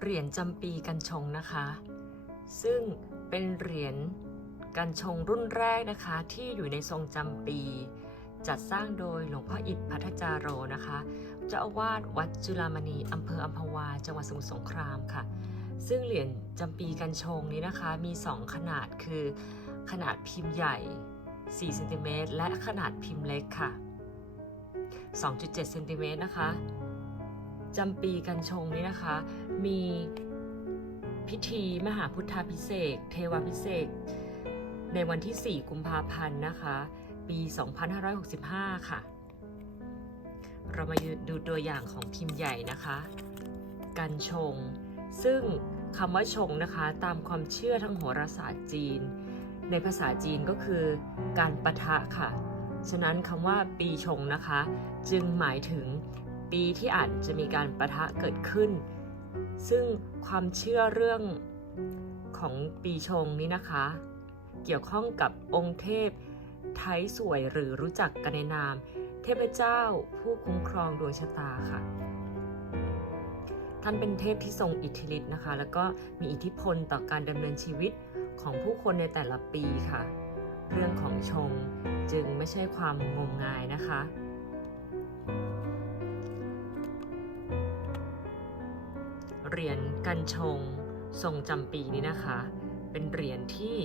เหรียญจำปีกันชงนะคะ ซึ่งเป็นเหรียญกันชงรุ่นแรกนะคะที่อยู่ในทรงจำปี จัดสร้างโดยหลวงพ่ออิฐพัทจาโรนะคะเจ้าอาวาสวัดจุฬามณีอำเภออัมพวา จังหวัดสมุทรสงครามค่ะ ซึ่งเหรียญจำปีกันชงนี้นะคะมี 2 ขนาดคือ ขนาดพิมพ์ใหญ่4เซนติเมตรและขนาดพิมพ์เล็กค่ะ 2.7เซนติเมตรนะคะ จำปีกันชงนี้นะคะ มีพิธีมหาพุทธาพิเศษ เทวพิเศษ ในวันที่ 4 กุมภาพันธ์นะคะ ปี 2565 ค่ะ เรามาดูตัวอย่างของพิมพ์ใหญ่นะคะ กันชง ซึ่งคำว่าชงนะคะ ตามความเชื่อทางโหราศาสตร์จีน ในภาษาจีนก็คือการปะทะค่ะ ฉะนั้นคำว่าปีชงนะคะ จึงหมายถึง ปีที่อาจจะมีการประทะเกิดขึ้น ซึ่งความเชื่อเรื่องของปีชงนี้นะคะ เกี่ยวข้องกับองค์เทพไทยสวยหรือรู้จักกันในนาม เทพเจ้าผู้คุ้มครองดวงชะตาค่ะ ท่านเป็นเทพที่ทรงอิทธิฤทธิ์นะคะ แล้วก็มีอิทธิพลต่อการดำเนินชีวิตของผู้คนในแต่ละปีค่ะ เรื่องของชงจึงไม่ใช่ความงมงายนะคะ เหรียญกันชง ทรงจำปีนี้นะคะ เป็นเหรียญที่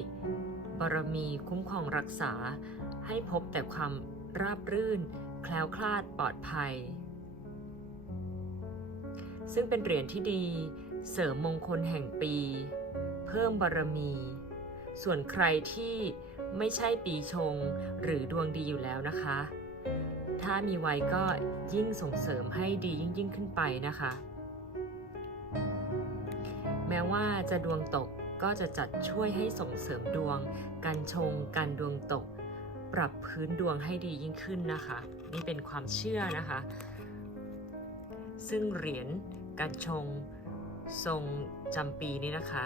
บารมีคุ้มครองรักษา ให้พบแต่ความราบรื่น แคล้วคลาดปลอดภัย ซึ่งเป็นเหรียญที่ดี เสริมมงคลแห่งปี เพิ่มบารมี ส่วนใครที่ไม่ใช่ปีชงหรือดวงดีอยู่แล้วนะคะ ถ้ามีไว้ก็ยิ่งส่งเสริมให้ดียิ่งยิ่งขึ้นไปนะคะ ว่าจะดวงตกก็จะจัดช่วยให้ส่งเสริมดวงการชงการดวงตก ปรับพื้นดวงให้ดียิ่งขึ้นนะคะ นี่เป็นความเชื่อนะคะ ซึ่งเหรียญการชง ทรงจำปีนี้นะคะ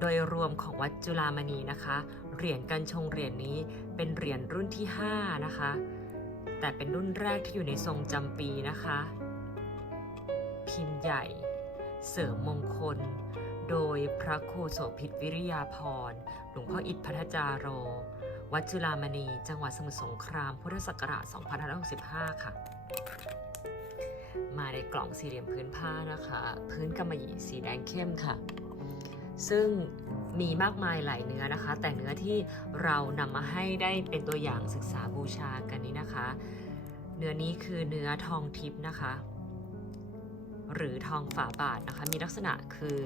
โดยรวมของวัดจุฬามณีนะคะ เหรียญกันชงเหรียญนี้เป็นเหรียญรุ่นที่ 5 นะคะ แต่เป็นรุ่นแรกที่อยู่ในทรงจำปีนะคะ พิมพ์ใหญ่ เสริมมงคล โดยพระครูโสภิตวิริยาพรหลวงพ่ออิฐพัทจาโร วัดจุฬามณี จังหวัดสมุทรสงคราม พุทธศักราช2565 ค่ะ มาในกล่องสี่เหลี่ยมพื้นผ้านะคะ พื้นกำมะหยี่สีแดงเข้มค่ะ ซึ่งมีมากมายหลายเนื้อนะคะ แต่เนื้อที่เรานำมาให้ได้เป็นตัวอย่างศึกษาบูชากันนี้นะคะ เนื้อนี้คือเนื้อทองทิพย์นะคะ หรือทองฝาบาทนะคะ มีลักษณะคือ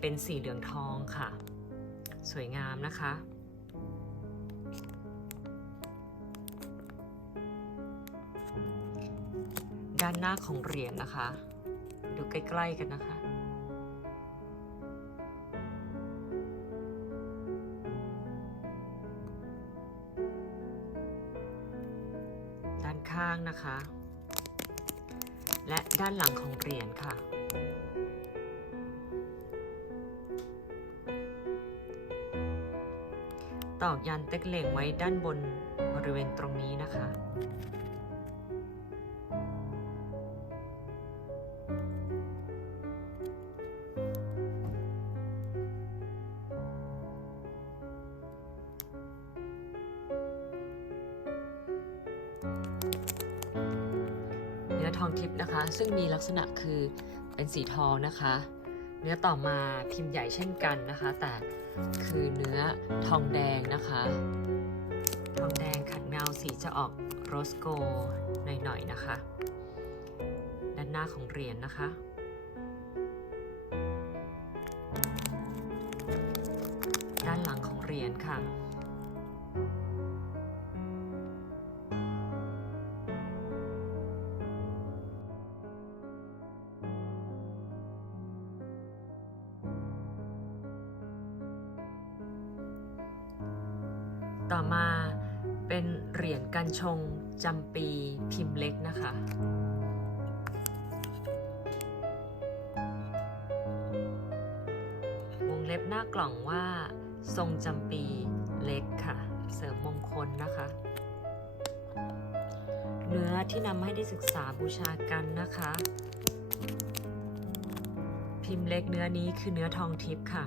เป็นสีเหลืองทองค่ะ สวยงามนะคะด้านหน้าของเหรียญนะคะ ดูใกล้ ๆ กันนะคะ ด้านข้างนะคะ และด้านหลังของเหรียญค่ะ ตอกยันเต็กเหล่งไว้ด้านบนบริเวณตรงนี้นะคะ อทองทิพย์นะคะ ซึ่งมีลักษณะคือเป็นสีทองนะคะ เนื้อต่อมาพิมพ์ใหญ่เช่นกันนะคะ แต่คือเนื้อทองแดงนะคะ ทองแดงขัดเงาสีจะออกโรสโกหน่อยๆนะคะ ด้านหน้าของเหรียญนะคะด้านหลังของเหรียญค่ะ ต่อมาเป็นเหรียญกันชงจำปีพิมพ์เล็กนะคะ วงเล็บหน้ากล่องว่า ทรงจำปีเล็กค่ะ เสริมมงคลนะคะ เนื้อที่นำให้ได้ศึกษาบูชากันนะคะ พิมพ์เล็กเนื้อนี้คือเนื้อทองทิพย์ค่ะ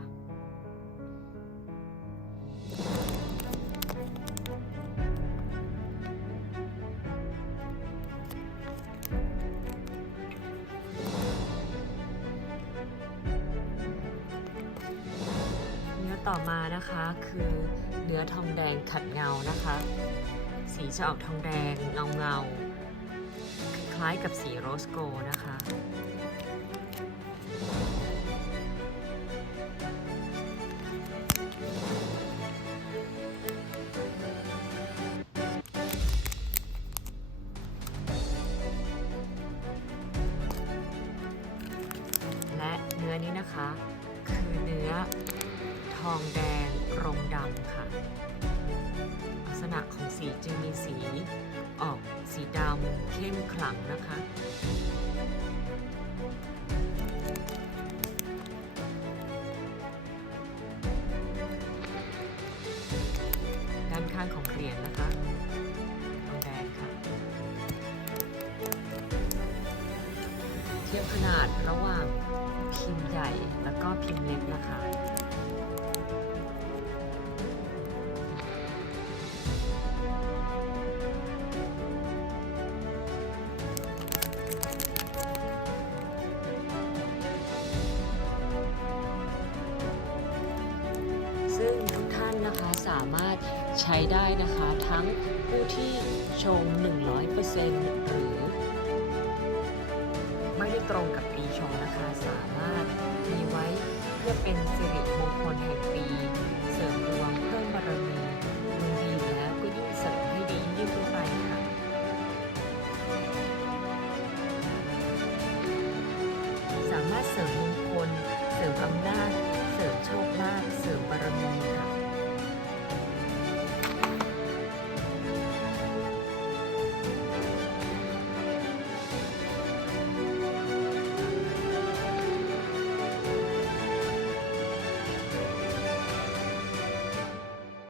ต่อมานะคะคือเนื้อทองแดงขัดเงานะคะ สีจะออกทองแดงเงาเงาๆคล้ายกับสีโรสโกนะคะและเนื้อนี้นะคะ คือเนื้อ องแดงรงดำค่ะ ลักษณะของสีจึงมีสีออกสีดำเข้มขลังนะคะด้านข้างของเหรียญนะคะทองแดงค่ะ เทียบขนาดระหว่างพิมพ์ใหญ่แล้วก็พิมพ์เล็กนะคะามารถใช้ได้นะคะ ทั้งผู้ที่ชง 100%หรือ ไม่ได้ตรงกับปีชงนะคะ สามารถมีไว้เพื่อเป็นสิริมงคลแห่งปี เสริมดวงเพิ่มบารมี